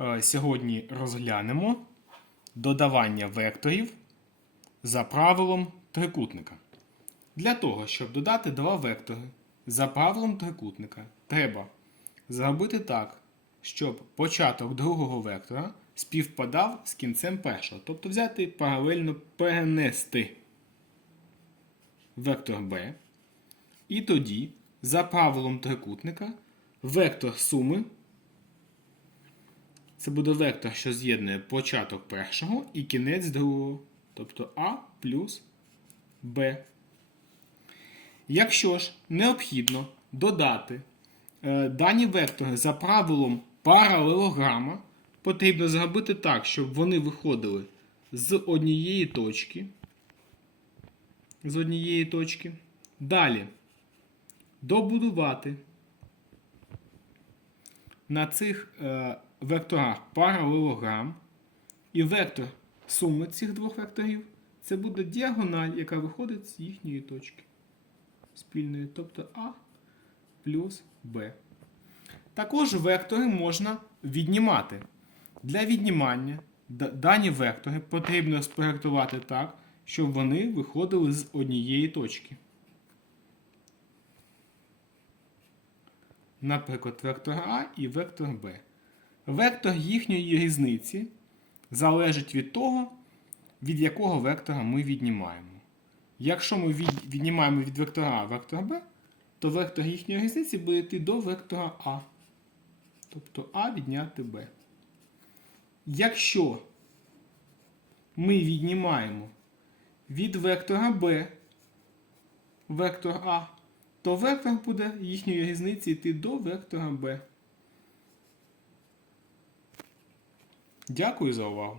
Е, Сьогодні розглянемо додавання векторів за правилом трикутника. Для того, щоб додати два вектори за правилом трикутника, треба зробити так, щоб початок другого вектора співпадав з кінцем першого. Тобто взяти паралельно перенести вектор b. І тоді, за правилом трикутника, вектор суми це буде вектор, що з'єднує початок першого і кінець другого. Тобто А плюс Б. Якщо ж необхідно додати е, дані вектори за правилом паралелограма, потрібно зробити так, щоб вони виходили з однієї точки. З однієї точки. Далі добудувати на цих е, векторах паралелограм. І вектор суми цих двох векторів це буде діагональ, яка виходить з їхньої точки спільної, тобто А плюс Б. Також вектори можна віднімати. Для віднімання дані вектори потрібно спроектувати так, щоб вони виходили з однієї точки. Наприклад, вектор А і вектор Б. Вектор їхньої різниці залежить від того, від якого вектора ми віднімаємо. Якщо ми віднімаємо від вектора А вектор Б, то вектор їхньої різниці буде йти до вектора А. Тобто А відняти Б. Якщо ми віднімаємо від вектора Б вектор А, то вектор буде їхньої різниці йти до вектора Б. Дякую за увагу.